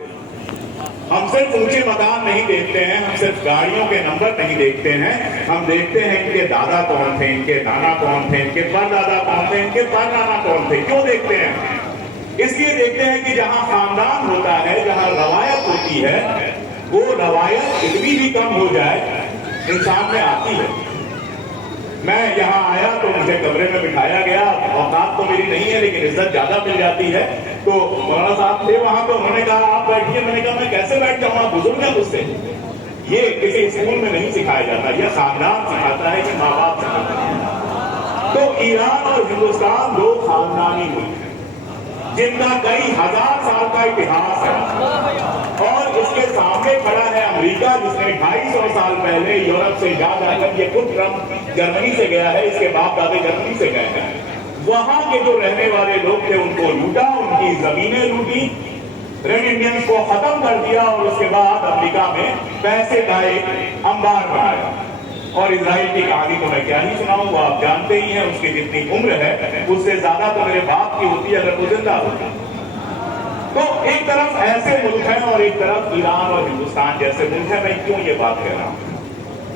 हम सिर्फ ऊंचे मकान नहीं देखते हैं, हम सिर्फ गाड़ियों के नंबर नहीं देखते हैं, हम देखते हैं इनके दादा कौन थे, इनके नाना कौन थे, इनके परदादा कौन थे, इनके परनाना कौन थे। क्यों देखते हैं? इसलिए देखते हैं कि जहां खानदान होता है, जहां रवायत होती है, वो रवायत इतनी भी कम हो जाए इंसान में आती है। मैं यहाँ आया तो मुझे कमरे में बिठाया गया, औकात तो मेरी नहीं है लेकिन इज्जत ज्यादा मिल जाती है। तो मौलाना साहब थे वहां पे, उन्होंने कहा आप बैठिए। मैंने कहा मैं कैसे बैठ जाऊँ, आप बुजुर्ग हैं मुझसे। ये किसी स्कूल में नहीं सिखाया जाता, यह खानदान सिखाता है, कि माँ बाप सिखाता है। तो ईरान और हिंदुस्तान दो खानदानी मुल्क हैं जिनका कई हजार साल का इतिहास है, और इसके सामने खड़ा है अमेरिका, जिसने 250 साल पहले यूरोप से जा जाकर, ये खुद ट्रम्प जर्मनी से गया है, इसके बाप दादे जर्मनी से गए हैं। वहां के जो रहने वाले लोग थे उनको लूटा, उनकी जमीनें लूटी, रेड इंडियंस को खत्म कर दिया, और उसके बाद अमेरिका में पैसे का एक अंबार बनाया। और इजराइल की कहानी तो मैं क्या ही सुनाऊं, वो आप जानते ही हैं। उसकी जितनी उम्र है उससे ज्यादा तो मेरे बाप की होती है अगर वो जिंदा होता। तो एक तरफ ऐसे मुल्क हैं और एक तरफ ईरान और हिंदुस्तान जैसे मुल्क है। मैं क्यों ये बात कह रहा हूं?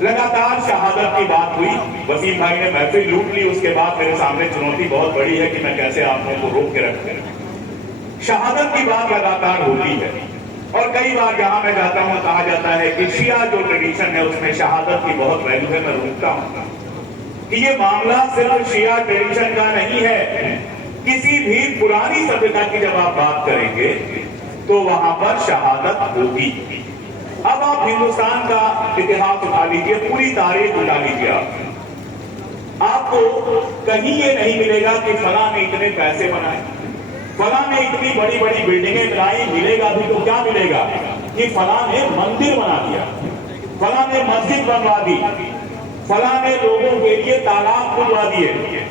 लगातार शहादत की बात हुई, वसीम भाई ने महफिल लूट ली, उसके बाद मेरे सामने चुनौती बहुत बड़ी है कि मैं कैसे आप लोगों को रोक के रखूं। शहादत की बात लगातार होती है, और कई बार जहां मैं जाता हूं कहा जाता है कि शिया जो ट्रेडिशन है उसमें शहादत की बहुत वैल्यू है। मैं रोकता हूं कि ये मामला सिर्फ शिया ट्रेडिशन का नहीं है। किसी भी पुरानी सभ्यता की जब आप बात करेंगे तो वहां पर शहादत होगी। अब आप हिंदुस्तान का इतिहास उठा लीजिए, पूरी तारीख उठा लीजिए, आपको कहीं ये नहीं मिलेगा कि फलां ने इतने पैसे बनाए, फलां ने इतनी बड़ी बड़ी बिल्डिंगें बनाई। मिलेगा भी तो क्या मिलेगा कि फलां ने मंदिर बना दिया, फलां ने मस्जिद बनवा दी, फलां ने लोगों के लिए तालाब खुलवा दिए।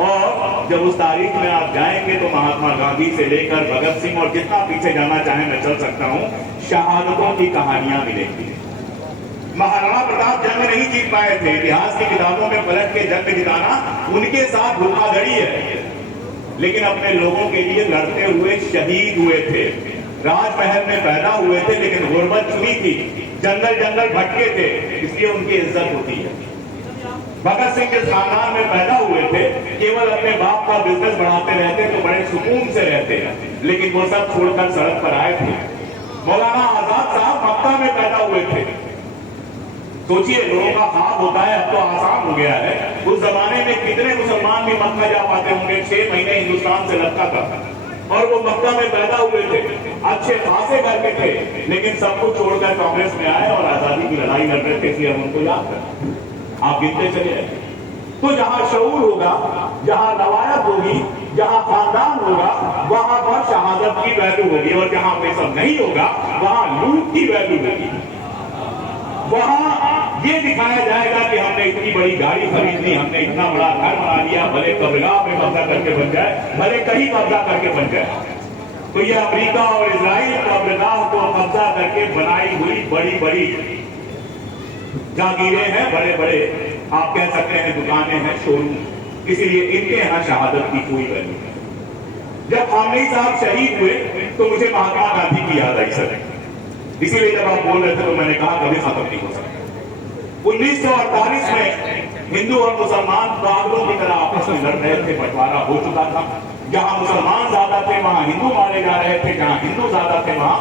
और जब उस तारीख में आप जाएंगे तो महात्मा गांधी से लेकर भगत सिंह और जितना पीछे जाना चाहे मैं चल सकता हूं, शहादतों की कहानियां मिलेंगी। महाराणा प्रताप जंग नहीं जीत पाए थे, इतिहास की किताबों में पलट के जंग जिताना उनके साथ धोखाधड़ी है, लेकिन अपने लोगों के लिए लड़ते हुए शहीद हुए थे। राजमहल में पैदा हुए थे लेकिन गुर्बत छुई थी, जंगल जंगल भटके थे, इसलिए उनकी इज्जत होती है। भगत सिंह जिस खानदान में पैदा हुए थे, केवल अपने बाप का बिजनेस बढ़ाते रहते तो बड़े सुकून से रहते, लेकिन वो सब छोड़कर सड़क पर आए थे। मौलाना आजाद साहब मक्का में पैदा हुए थे। सोचिए, लोगों का ख्वाब होता है, अब तो आसान हो गया है। उस जमाने में कितने मुसलमान भी मक्का जा पाते होंगे? 6 महीने हिंदुस्तान से लगता था, और वो मक्का में पैदा हुए थे, अच्छे खासे करके थे, लेकिन सब कुछ छोड़कर कांग्रेस में आए और आजादी की लड़ाई लड़ रहे थे। इसलिए हम उनको याद करें, आप गिनते चले जाए। तो जहां शऊर होगा, जहां रवायत होगी, जहां खानदान होगा, वहां पर शहादत की वैल्यू होगी, और जहां पे सब नहीं होगा वहां लूट की वैल्यू होगी। वहां ये दिखाया जाएगा कि हमने इतनी बड़ी गाड़ी खरीद ली, हमने इतना बड़ा घर बना लिया, भले कब्रिगाह में कब्जा करके बन जाए, भले कहीं कब्जा करके बन जाए। तो ये अमेरिका और इजराइल कब्रिगाह को कब्जा करके बनाई हुई बड़ी बड़ी जागीरें हैं, बड़े बड़े आप कह सकते हैं दुकानें हैं, शोरूम। इसीलिए इनके यहाँ शहादत की कोई वैल्यू नहीं। जब खामनेई साहब शहीद हुए तो मुझे महात्मा गांधी की याद आई सर, इसीलिए जब आप बोल रहे थे तो मैंने कहा कभी खत्म नहीं हो सकता। 1948 में हिंदू और मुसलमान पागलों की तरह आपस में लड़ रहे थे, बंटवारा हो चुका था। जहां मुसलमान ज्यादा थे वहां हिंदू मारे जा रहे थे, जहां हिंदू ज्यादा थे वहां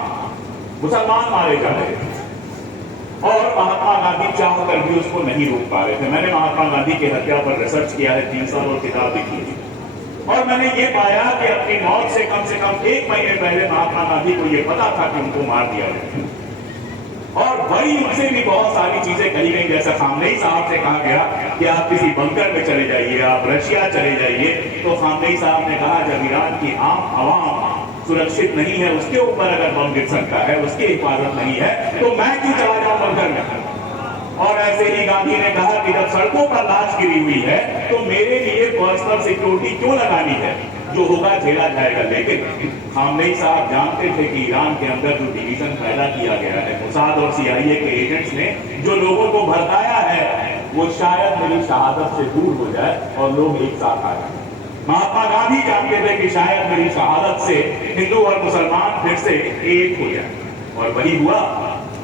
मुसलमान मारे जा रहे थे, और महात्मा गांधी चाह कर भी उसको नहीं रोक पा रहे थे। मैंने महात्मा गांधी की हत्या पर रिसर्च किया है 3 साल और किताब लिखी है, और मैंने ये पाया कि अपनी मौत से कम 1 महीने पहले महात्मा गांधी को यह पता था कि उनको मार दिया गया, और वही उनसे भी बहुत सारी चीजें कही गई। जैसा खामनेई साहब से कहा गया कि आप किसी बंकर में चले जाइए, आप रशिया चले जाइए, तो खामनेई साहब ने कहा जब ईरान की आम आवाम सुरक्षित नहीं है, उसके ऊपर अगर बम गिर सकता है, उसकी हिफाजत नहीं है, तो मैं क्यों चला जाऊं बंकर में। और ऐसे ही गांधी ने कहा कि जब सड़कों पर लाश गिरी हुई है तो मेरे लिए पर्सनल सिक्योरिटी क्यों लगानी है, जो होगा झेला जाएगा। लेकिन खामनेई साहब जानते थे कि ईरान के अंदर जो डिवीजन पैदा किया गया है, मोसाद और CIA के एजेंट्स ने जो लोगों को भड़काया है, वो शायद मेरी शहादत से दूर हो जाए और लोग एक साथ आ जाए। महात्मा गांधी जानते थे कि शायद मेरी शहादत से हिंदू और मुसलमान फिर से एक हो जाए, और वही हुआ।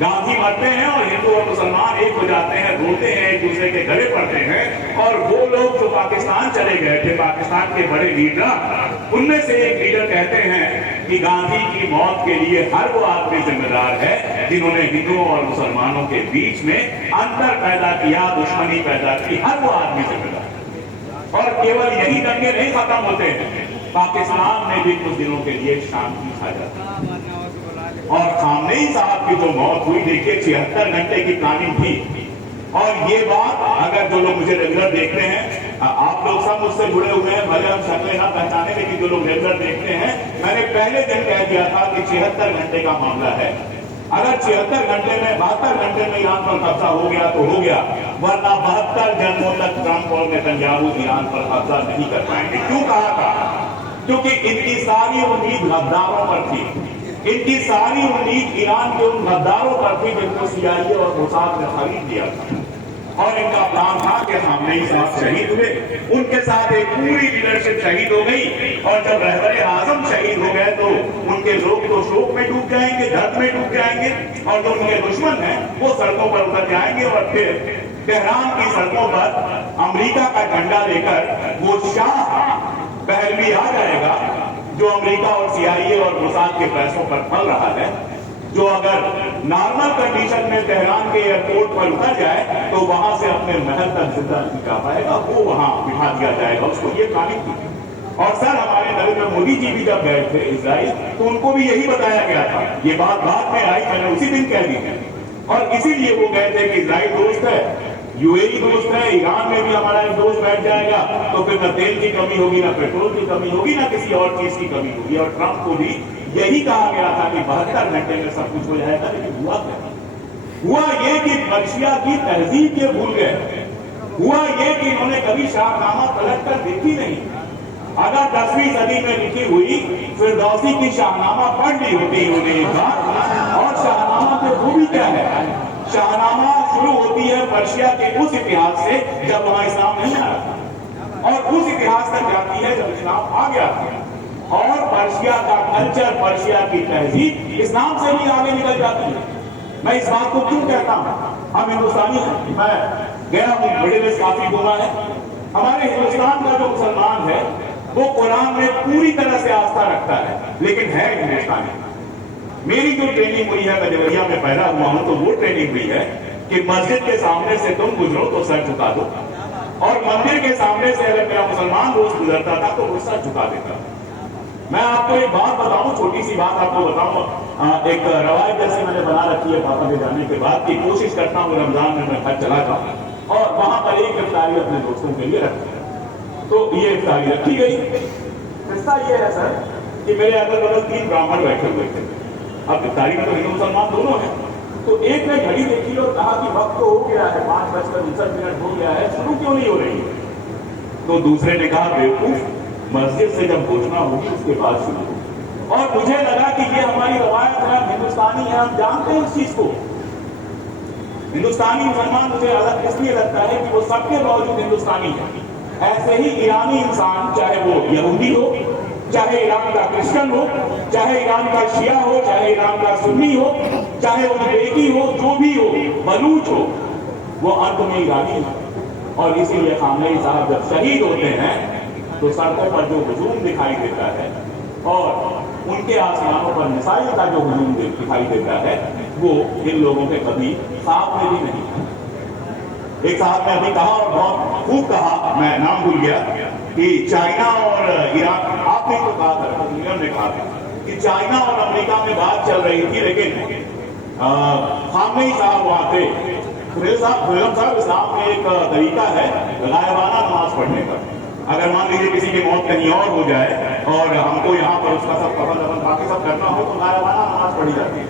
गांधी मरते हैं और हिंदू और मुसलमान एक हो जाते हैं, रोते हैं, एक दूसरे के गले पड़ते हैं। और वो लोग जो पाकिस्तान चले गए थे, पाकिस्तान के बड़े लीडर, उनमें से एक लीडर कहते हैं कि गांधी की मौत के लिए हर वो आदमी जिम्मेदार है जिन्होंने हिंदुओं और मुसलमानों के बीच में अंतर पैदा किया, दुश्मनी पैदा की, हर वो आदमी जिम्मेदार। और केवल यही दंगे नहीं खत्म होते हैं, पाकिस्तान में भी कुछ दिनों के लिए शांति छा जाती। और खामनेई साहब की जो मौत हुई, देखिए 76 घंटे की प्लानिंग थी। और ये बात अगर जो लोग मुझे रेगुलर देखते हैं, आप लोग सब मुझसे जुड़े हुए हैं, भले हम शक्लें ना पहचाने, लेकिन जो लोग रेगुलर देखते हैं, मैंने पहले दिन कह दिया था कि 76 घंटे का मामला है। अगर 76 घंटे में 72 घंटे में ईरान पर कब्जा हो गया तो हो गया, वरना 72 जन्मों तक ट्रंप और नेतन्याहू ईरान पर कब्जा नहीं कर पाएंगे। क्यों कहा था? क्योंकि इनकी सारी उम्मीद गद्दारों पर थी, इनकी सारी उम्मीद ईरान के उन गद्दारों पर थी जिनको CIA और मोसाद ने खरीद लिया था। और इनका प्लान था कि खामनेई साहब शहीद हुए, उनके साथ एक पूरी लीडरशिप शहीद हो गई। और जब रहबर आजम शहीद हो गए तो उनके लोग तो शोक में डूब जाएंगे, दर्द में डूब जाएंगे, और जो उनके दुश्मन हैं वो सड़कों पर उतर जाएंगे। और फिर तेहरान की सड़कों पर अमेरिका का झंडा लेकर वो शाह पहलवी आ जाएगा जो अमेरिका और CIA और मोसाद के पैसों पर फल रहा है, जो अगर नॉर्मल कंडीशन में तेहरान के एयरपोर्ट पर उतर जाए तो वहां से अपने महल तक जिंदा नहीं जा पाएगा, वो वहां बिठा दिया जाएगा उसको। ये प्लानिंग थी। और सर, हमारे नरेंद्र मोदी जी भी जब गए थे इजराइल तो उनको भी यही बताया गया था। ये बात बाद में आई, मैंने उसी दिन कह दी है। और इसीलिए वो गए थे कि इजराइल दोस्त है, UAE दोस्त है, ईरान में भी हमारा एक दोस्त बैठ जाएगा तो फिर न तेल की कमी होगी, न पेट्रोल की कमी होगी, न किसी और चीज की कमी होगी। और ट्रंप को भी यही कहा गया था कि 72 घंटे में सब कुछ हो जाएगा। लेकिन हुआ क्या? हुआ ये कि पर्शिया की तहजीब ये भूल गए। हुआ ये कि इन्होंने कभी शाहनामा पलट कर देखी नहीं। अगर 10वीं सदी में लिखी हुई फिरदौसी की शाहनामा पढ़ ली होती इन्होंने एक बार। और शाहनामा की खूबी क्या है? शाहनामा शुरू होती है पर्शिया के उस इतिहास से जब वहां इस्लाम नहीं आया था, और उस इतिहास तक जाती है जब इस्लाम आ गया था। और पर्शिया का कल्चर, पर्शिया की तहजीब इस्लाम से भी आगे निकल जाती है। मैं इस बात को क्यों कहता हूं? हम हिंदुस्तानी हैं, मैं गया हूं, मिडिल ईस्ट काफी घूमा है। हमारे हिंदुस्तान का जो मुसलमान है वो कुरान में पूरी तरह से आस्था रखता है, लेकिन है हिंदुस्तानी। मेरी जो ट्रेनिंग हुई है, मैं देवरिया में पैदा हुआ हूं, तो वो ट्रेनिंग हुई है कि मस्जिद के सामने से तुम गुजरो तो सर झुका दो, और मंदिर के सामने से अगर मेरा मुसलमान दोस्त गुजरता था तो वो सर झुका देता। मैं आपको एक बात बताऊं, छोटी सी बात आपको बताऊं। एक रवायत जैसे मैंने बना रखी है पापा के जाने के बाद की कोशिश करता हूं रमजान में मैं घर चला जाऊं और वहां पर एक इफ्तारी अपने दोस्तों के लिए रखी। तो ये इफ्तारी रखी गई। किस्सा ये है सर कि मेरे अगल बगल 3 ब्राह्मण बैठे हुए थे। अब इफ्तारी में तो हिंदू मुसलमान दोनों हैं। तो एक ने घड़ी देखी और कहा कि वक्त तो हो गया है, 5:59 हो गया है, शुरू क्यों नहीं हो रही है? तो दूसरे ने कहा बेवकूफ, मस्जिद से जब घोषणा होगी उसके बाद शुरू होगी। और मुझे लगा कि ये हमारी रवायत है, हम हिंदुस्तानी है, हम जानते हैं इस चीज को। हिंदुस्तानी मुसलमान मुझे अलग इसलिए लगता है कि वो सबके बावजूद हिंदुस्तानी है। ऐसे ही ईरानी इंसान, चाहे वो यहूदी हो, चाहे ईरान का क्रिश्चियन हो, चाहे ईरान का शिया हो, चाहे ईरान का सुन्नी हो, चाहे उज़्बेकी हो, जो भी हो, बलूच हो, वो अंत में ईरानी है। और इसीलिए खामनेई साहब जब शहीद होते हैं तो सड़कों पर जो हुजूम दिखाई देता है और उनके आसमानों पर मिसाइल का जो हुजूम दिखाई देता है, वो इन लोगों के कभी साथ में भी नहीं। एक साहब ने अभी कहा और बहुत खूब कहा, मैं नाम भूल गया, कि चाइना और ईरान, आपने तो कहा था, ने कहा था कि चाइना और अमेरिका में बात चल रही थी, लेकिन खामनेई साहब वहां थे। खुरेल साहब, इस्लाम में एक तरीका है गायबाना नमाज पढ़ने का। अगर मान लीजिए किसी की मौत कहीं और हो जाए और हमको यहाँ पर उसका सब कफन दफन बाकी सब करना हो तो गायबाना नमाज पढ़ी जाती है।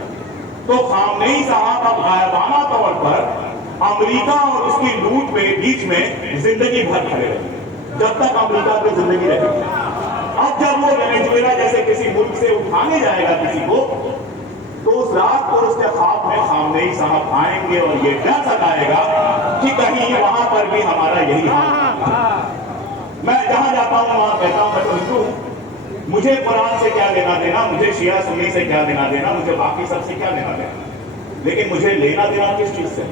तो खामनेई साहब अब गायबाना तौर पर अमेरिका और उसकी लूट में बीच में जिंदगी भर खड़े रहे, जब तक अमेरिका को जिंदगी रहेगी। अब जब वो वेनेजुएला जैसे किसी मुल्क से उठाने जाएगा किसी को, तो उस रात को उसके ख्वाब में खामनेई साहब आएंगे और ये डर सताएगा कि कहीं वहां पर भी हमारा यही हाल। मैं जहां जाता हूं वहां कहता हूं मैं तो हिंदू हूं, मुझे कुरान से क्या लेना देना, मुझे शिया सुन्नी से क्या लेना देना, मुझे बाकी सबसे क्या लेना देना। लेकिन मुझे लेना देना किस चीज से?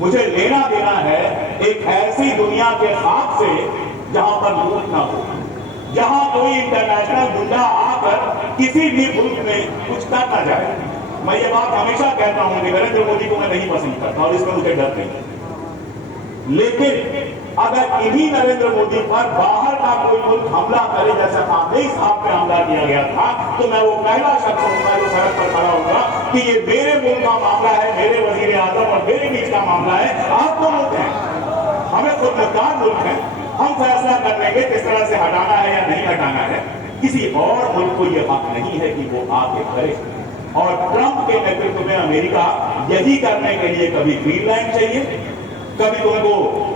मुझे लेना देना है एक ऐसी दुनिया के ख्वाब से जहां पर लूट ना हो, जहां कोई इंटरनेशनल गुंडा आकर किसी भी मुल्क में कुछ कर ना जाए। मैं ये बात हमेशा कहता हूं कि नरेंद्र मोदी को मैं नहीं पसंद करता और इसमें मुझे डर नहीं, लेकिन अगर इन्हीं नरेंद्र मोदी पर बाहर का कोई मुल्क हमला करे, जैसे खामेनी साहब पे हमला किया गया था, तो मैं वो पहला शख्स होऊंगा जो सड़क पर खड़ा होगा कि ये मेरे मुल्क का मामला है, मेरे वजीर आजम और मेरे बीच का मामला है। आप तो मुल्क हैं, हमें खुद मुख्तार मुल्क है, हम फैसला कर लेंगे किस तरह से हटाना है या नहीं हटाना है। किसी और मुल्क को यह हक नहीं है कि वो आके करे। और ट्रंप के नेतृत्व में अमेरिका यही करने के लिए कभी ग्रीनलैंड चाहिए, कभी तुमको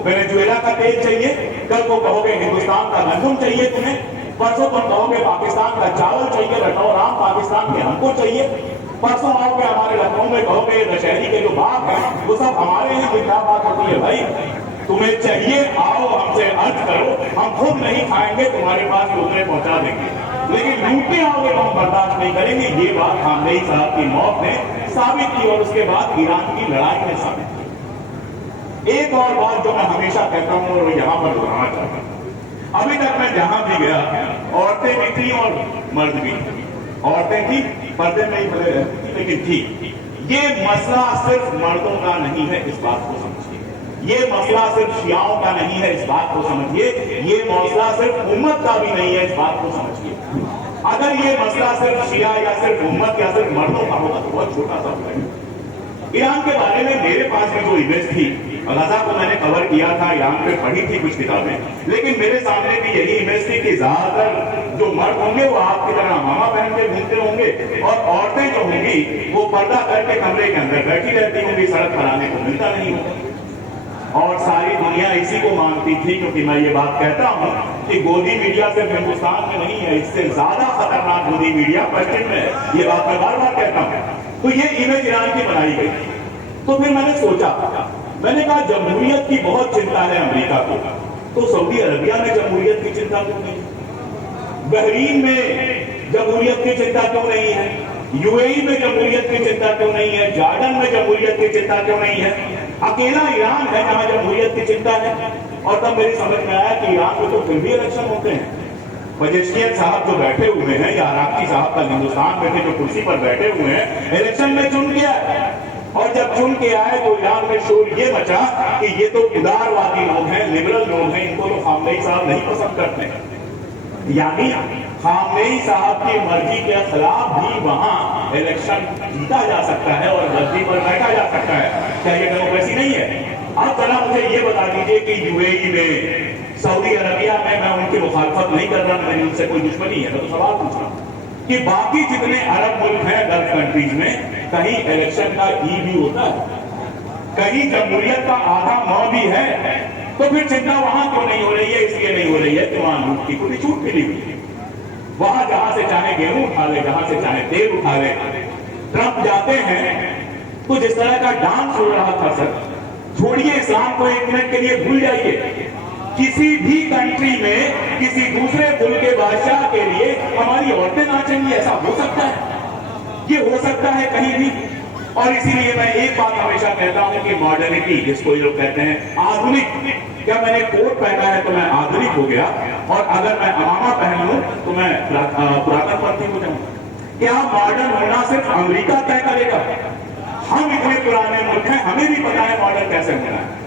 वेनेजुएला का तेल चाहिए, कल को कहोगे हिंदुस्तान का गंदम चाहिए तुम्हें, परसों तुम कहोगे पाकिस्तान का चावल चाहिए, लखनऊ राम पाकिस्तान के हमको चाहिए, परसों आओगे हमारे लखनऊ में कहोगे दशहरी के जो बाग है वो सब हमारे हैं। क्या बात होती है भाई? तुम्हें चाहिए आओ हमसे अर्ज करो, हम खुद नहीं खाएंगे, तुम्हारे पास लूटने पहुंचा देंगे, लेकिन लूटने आओगे तो हम बर्दाश्त नहीं करेंगे। ये बात खामेनी साहब की मौत ने साबित की और उसके बाद ईरान की लड़ाई ने साबित की। एक और बात जो मैं हमेशा कहता हूं और यहां पर दोहराना चाहता हूं, अभी तक मैं जहां भी गया औरतें भी थी और मर्द भी थी। औरतें थी, पर्दे में ही खड़े रहती थी, लेकिन थी। ये मसला सिर्फ मर्दों का नहीं है, इस बात को समझिए। ये मसला सिर्फ शियाओं का नहीं है, इस बात को समझिए। ये मसला सिर्फ उम्मत का भी नहीं है, इस बात को समझिए। अगर ये मसला सिर्फ शिया या सिर्फ उम्मत या सिर्फ मर्दों का होगा तो बहुत छोटा सा होगा। ईरान के बारे में मेरे पास भी जो इमेज थी, गजा को मैंने कवर किया था, ईरान पे पढ़ी थी कुछ किताबें, लेकिन मेरे सामने भी यही इमेज थी कि ज्यादातर जो मर्द होंगे वो आपकी तरह मामा पहन के घूमते होंगे और औरतें जो होंगी वो पर्दा करके कमरे के अंदर बैठी रहती होंगी, सड़क पर आने को मिलता नहीं होगा। और सारी दुनिया इसी को मानती थी, क्योंकि मैं ये बात कहता हूं कि गोदी मीडिया सिर्फ हिंदुस्तान में नहीं है, इससे ज्यादा खतरनाक गोदी मीडिया पश्चिम में है। ये बात मैं बार बार कहता हूं। तो ये इमेज ईरान की बनाई गई। तो फिर मैंने सोचा, मैंने कहा जमहूरियत की बहुत चिंता है अमेरिका को, तो सऊदी अरबिया में जमहूरियत की चिंता क्यों नहीं? बहरीन में जमहूरियत की चिंता क्यों नहीं है? यूएई में जमहूरियत की चिंता क्यों नहीं है? जॉर्डन में जमहूरियत की चिंता क्यों नहीं है? अकेला ईरान है जहां जमहूरियत की चिंता है। और तब मेरी समझ में आया कि ईरान में तो फिर भी इलेक्शन होते हैं। पजेश्कियन साहब जो बैठे हुए हैं या अराक्ची साहब का हिंदुस्तान में थे जो कुर्सी पर बैठे हुए हैं, इलेक्शन में चुन गया, और जब चुन के आए तो ईरान में शोर ये मचा कि ये तो उदारवादी लोग हैं, लिबरल लोग हैं, इनको तो खामेनी साहब नहीं पसंद करते। यानी खामेनी साहब की मर्जी के खिलाफ भी वहां इलेक्शन जीता जा सकता है और गद्दी पर बैठा जा सकता है। क्या ये डेमोक्रेसी नहीं है? अब जरा मुझे ये बता दीजिए कि यूएई में, सऊदी अरबिया में, मैं उनकी मुखालफत नहीं कर रहा, मेरी उनसे कोई दुश्मनी है, मैं तो सवाल पूछ रहा हूं कि बाकी जितने अरब मुल्क हैं गल्फ कंट्रीज में, कहीं इलेक्शन का ई भी होता है, कहीं जमहूरियत का आधा मौ भी है, तो फिर चिंता वहां क्यों नहीं हो रही है? इसलिए नहीं हो रही है कि वहां लूट की कोई छूट मिली हुई है। वहां जहां से चाहे गेहूं उठा ले, जहां से चाहे तेल उठा ले। ट्रंप जाते हैं तो जिस तरह का डांस हो रहा था, सर छोड़िए इस्लाम को, एक मिनट के लिए भूल जाइए। किसी भी कंट्री में किसी दूसरे मुल्क के बादशाह के लिए हमारी औरतें नाचेंगी, ऐसा हो सकता है? ये हो सकता है कहीं भी? और इसीलिए मैं एक बात हमेशा कहता हूं कि मॉडर्निटी, जिसको ये लोग कहते हैं आधुनिक, क्या मैंने कोट पहना है तो मैं आधुनिक हो गया, और अगर मैं अमामा पहन लूं तो मैं पुरातनपंथी हो जाऊं? क्या मॉडर्न होना सिर्फ अमेरिका तय करेगा? हम इतने पुराने मुल्क हैं, हमें भी पता है मॉडर्न कैसे होना है।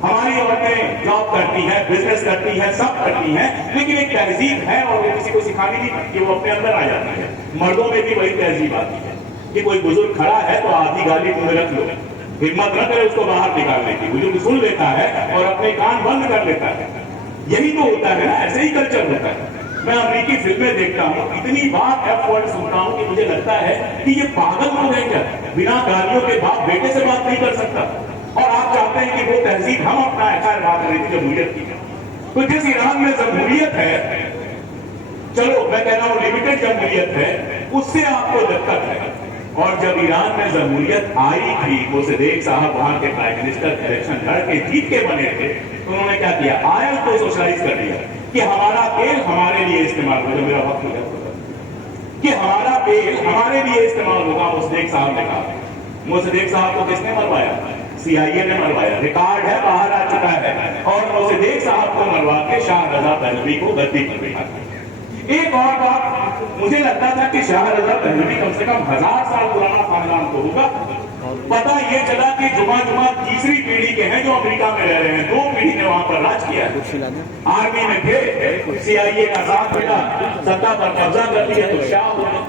हमारी औरतें जॉब करती हैं, बिजनेस करती हैं, सब करती हैं, लेकिन एक तहजीब है और वो किसी को सिखानी नहीं पड़ती, वो अपने अंदर आ जाती है। मर्दों में भी वही तहजीब आती है कि कोई बुजुर्ग खड़ा है तो आधी गाली मुंह में रख लो, हिम्मत न करे उसको बाहर निकालने की। बुजुर्ग सुन लेता है और अपने कान बंद कर लेता है। यही तो होता है ना, ऐसे ही कल्चर होता है। मैं अमेरिकी फिल्में देखता हूँ, इतनी बार एफ वर्ड सुनता हूँ कि मुझे लगता है कि ये पागल लोग हैं क्या? बिना गालियों के बाप बेटे से बात नहीं कर सकता, और आप चाहते हैं कि वो तहजीब हम अपना खैर बात रही थी जमहूरियत की। तो जिस ईरान में जमहूरियत है, चलो मैं कह रहा हूं लिमिटेड जमहूरियत है, उससे आपको दिक्कत है। और जब ईरान में जमहूरियत आई थी, वो सदेक साहब वहां के प्राइम मिनिस्टर इलेक्शन लड़ के जीत के बने थे, तो उन्होंने क्या किया? आयल को सोशलाइज कर दिया। कि हमारा तेल हमारे लिए इस्तेमाल होगा, मेरा वक्त है कि हमारा तेल हमारे लिए इस्तेमाल होगा। मुसद्देक साहब ने कहा। मुसद्देक साहब को किसने मरवाया? CIA ने मरवाया। रिकॉर्ड है, बाहर आ चुका है। और मुसद्देक साहब को मरवा के शाह रजा पहलवी को गद्दी पर बिठा दिया। एक और बात, मुझे लगता था कि शाह रजा पहलवी कम से कम 1000 साल पुराना खानदान तो होगा। पता ये चला कि जुमा तीसरी पीढ़ी के हैं जो अमेरिका में रह रहे हैं। 2 पीढ़ी ने वहां पर राज किया है। आर्मी में थे, CIA का साथ मिला, सत्ता पर कब्जा कर लिया तो शाह हो गए।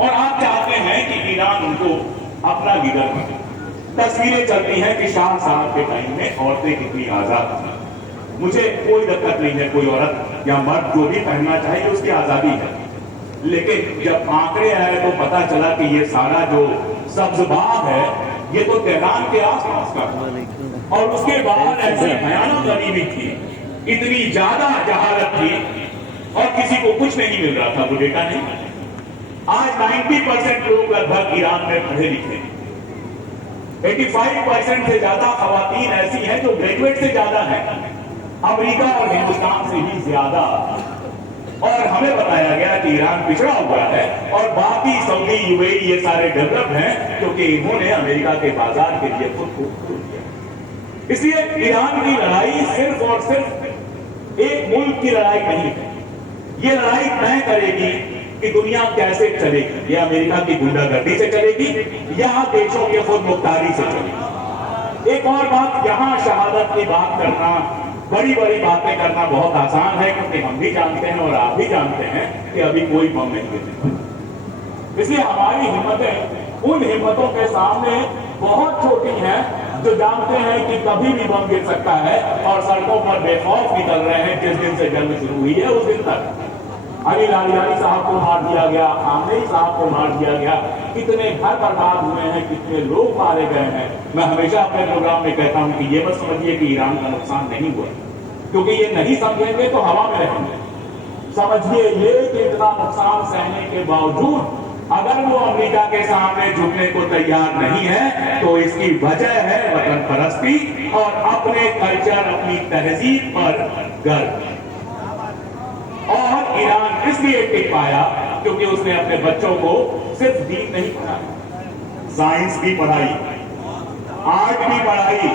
और आप चाहते हैं कि ईरान उनको अपना लीडर बने। तस्वीरें चलती हैं कि शाह साहब के टाइम में औरतें कितनी आजाद थी। मुझे कोई दिक्कत नहीं है, कोई औरत या मर्द जो भी पहनना चाहिए उसकी आजादी है। लेकिन जब आंकड़े आए तो पता चला कि ये सारा जो सब्ज बाग है ये तो तेहरान के आसपास का, और उसके बाहर ऐसी भयानक गरीबी थी, इतनी ज्यादा जहालत थी और किसी को कुछ नहीं मिल रहा था। वो डेटा नहीं। आज 90% लोग लगभग ईरान में पढ़े लिखे हैं। 85% से ज्यादा खवातीन ऐसी हैं जो ग्रेजुएट से ज्यादा हैं, अमेरिका और हिंदुस्तान से भी ज्यादा। और हमें बताया गया कि ईरान पिछड़ा हुआ है और बाकी सऊदी, UAE ये सारे डेवलप हैं क्योंकि इन्होंने अमेरिका के बाजार के लिए खुद को खोल दिया। इसलिए ईरान की लड़ाई सिर्फ और सिर्फ एक मुल्क की लड़ाई नहीं है। ये लड़ाई तय करेगी कि दुनिया कैसे चलेगी। ये अमेरिका की गुंडागर्दी से चलेगी या देशों के खुद मुख्तारी से चलेगी। एक और बात, यहां शहादत की बात करना, बड़ी बड़ी बातें करना बहुत आसान है क्योंकि हम भी जानते हैं और आप भी जानते हैं कि अभी कोई बम नहीं गिरने। इसलिए हमारी हिम्मतें उन हिम्मतों के सामने बहुत छोटी हैं जो जानते हैं कि कभी भी बम गिर सकता है और सड़कों पर बेखौफ निकल रहे हैं। जिस दिन से जंग शुरू हुई है उस दिन तक अली लालियानी साहब को मार दिया गया, खामनेई साहब को मार दिया गया, कितने घर बर्बाद हुए हैं, कितने लोग मारे गए हैं। मैं हमेशा अपने प्रोग्राम में कहता हूं कि ये मत समझिए कि ईरान का नुकसान नहीं हुआ, क्योंकि ये नहीं समझेंगे तो हवा में रहेंगे। समझिए ये कि इतना नुकसान सहने के बावजूद अगर वो अमेरिका के सामने झुकने को तैयार नहीं है तो इसकी वजह है वतन परस्ती और अपने कल्चर, अपनी तहजीब पर गर्व। और ईरान इसलिए टिक पाया क्योंकि उसने अपने बच्चों को सिर्फ दीन नहीं पढ़ाया, साइंस भी पढ़ाई, आर्ट भी पढ़ाई,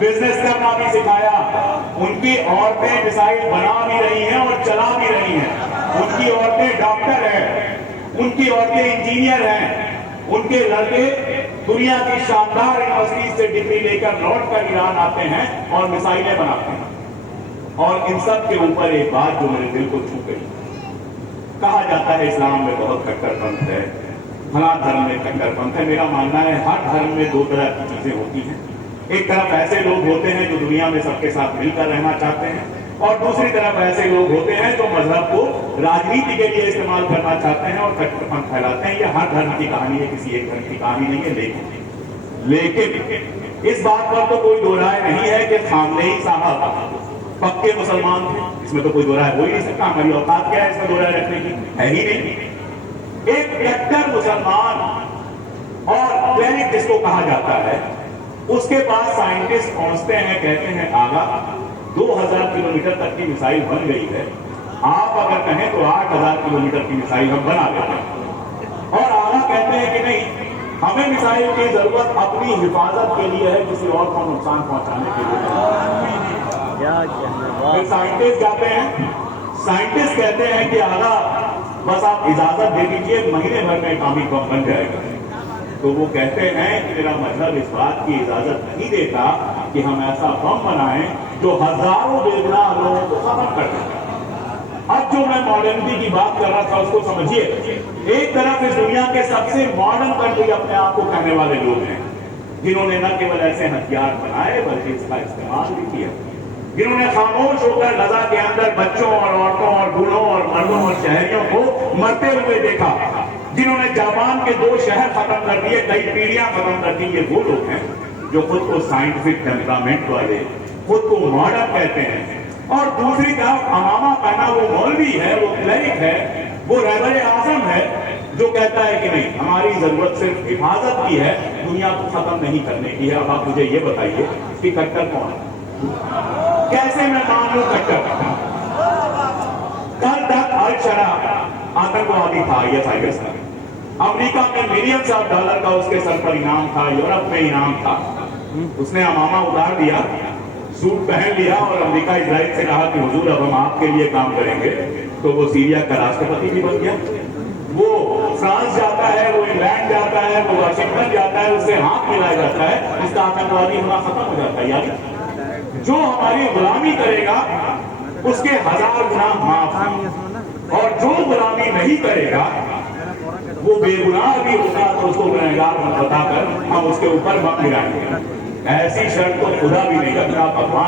बिजनेस करना भी सिखाया। उनकी औरतें मिसाइल बना भी रही हैं और चला भी रही हैं। उनकी औरतें डॉक्टर हैं, उनकी औरतें इंजीनियर हैं, उनके लड़के दुनिया की शानदार यूनिवर्सिटी से डिग्री लेकर लौट कर ईरान आते हैं और मिसाइलें बनाते हैं। और इन सब के ऊपर एक बात जो मेरे दिल को छू गई, कहा जाता है इस्लाम में बहुत कट्टरपंथ है, फला धर्म में कट्टरपंथ है। मेरा मानना है हर धर्म में 2 तरह की चीजें होती हैं। एक तरफ ऐसे लोग होते हैं जो दुनिया में सबके साथ मिलकर रहना चाहते हैं, और दूसरी तरफ ऐसे लोग होते हैं जो मजहब को राजनीति के लिए इस्तेमाल करना चाहते हैं और कट्टरपंथ फैलाते हैं। यह हर धर्म की कहानी है, किसी एक धर्म की कहानी नहीं है। लेकिन इस बात पर तो कोई दो राय नहीं है कि खामनेई साहब पक्के मुसलमान थे, इसमें तो कोई दो राय हो ही नहीं सकता। हमारी औकात क्या है इसमें दो राय रखने की? है ही नहीं। एक कट्टर मुसलमान और क्लेरिक जिसको कहा जाता है, उसके पास साइंटिस्ट पहुंचते हैं, कहते हैं आगा 2000 किलोमीटर तक की मिसाइल बन गई है, आप अगर कहें तो 8000 किलोमीटर की मिसाइल हम बना देते हैं। और आगा कहते हैं कि नहीं, हमें मिसाइल की जरूरत अपनी हिफाजत के लिए है, किसी और को नुकसान पहुंचाने के लिए। फिर साइंटिस्ट जाते हैं, साइंटिस्ट कहते हैं कि आगा बस आप इजाजत दे दीजिए, महीने भर में एटॉमिक बम बन जाएगा। तो वो कहते हैं कि मेरा मजहब इस बात की इजाजत नहीं देता कि हम ऐसा बम बनाएं जो हजारों बेगुनाह लोगों को खत्म कर देगा। अब जो मैं मॉडर्निटी की बात कर रहा था उसको समझिए। एक तरफ इस दुनिया के सबसे मॉडर्न कंट्री अपने आप को कहने वाले लोग हैं, जिन्होंने न केवल ऐसे हथियार बनाए बल्कि इसका इस्तेमाल भी किया, जिन्होंने खामोश होकर गजा के अंदर बच्चों और औरतों और बूढ़ों और मर्दों और शहरियों को मरते हुए देखा, जिन्होंने जापान के 2 शहर खत्म कर दिए, कई पीढ़ियां खत्म कर दी। ये वो लोग हैं जो खुद को साइंटिफिक टेम्परामेंट वाले, खुद को मॉडर्न कहते हैं। और दूसरी तरफ अमामा पहना वो मौलवी है, वो क्लेरिक है, वो रहबर आजम है, जो कहता है कि नहीं, हमारी जरूरत सिर्फ हिफाजत की है, दुनिया को खत्म नहीं करने की है। अब आप मुझे ये बताइए कि कट्टर कौन है? कैसे मैं मान लूं कट्टर? कल तक अल शरा आतंकवादी था, ISIS का। अमेरिका में मिलियंस ऑफ डॉलर का उसके सर पर इनाम था, यूरोप में इनाम था। उसने अमामा उतार दिया, सूट पहन लिया और अमेरिका इजराइल से कहा कि हुजूर अब हम आपके लिए काम करेंगे। तो वो सीरिया का राष्ट्रपति भी बन गया। वो फ्रांस जाता है, वो इंग्लैंड जाता है, वो वाशिंगटन जाता है, उससे हाथ मिलाया जाता है, इसका आतंकवादी होना खत्म हो जाता है। यानी जो हमारी गुलामी करेगा उसके 1000 गुना माफ, और जो गुलामी नहीं करेगा वो बेगुनाह भी होगा तो उसको गुनहगार बताकर हम उसके ऊपर बम गिराएंगे। ऐसी शर्त तो खुदा भी नहीं करता, भगवान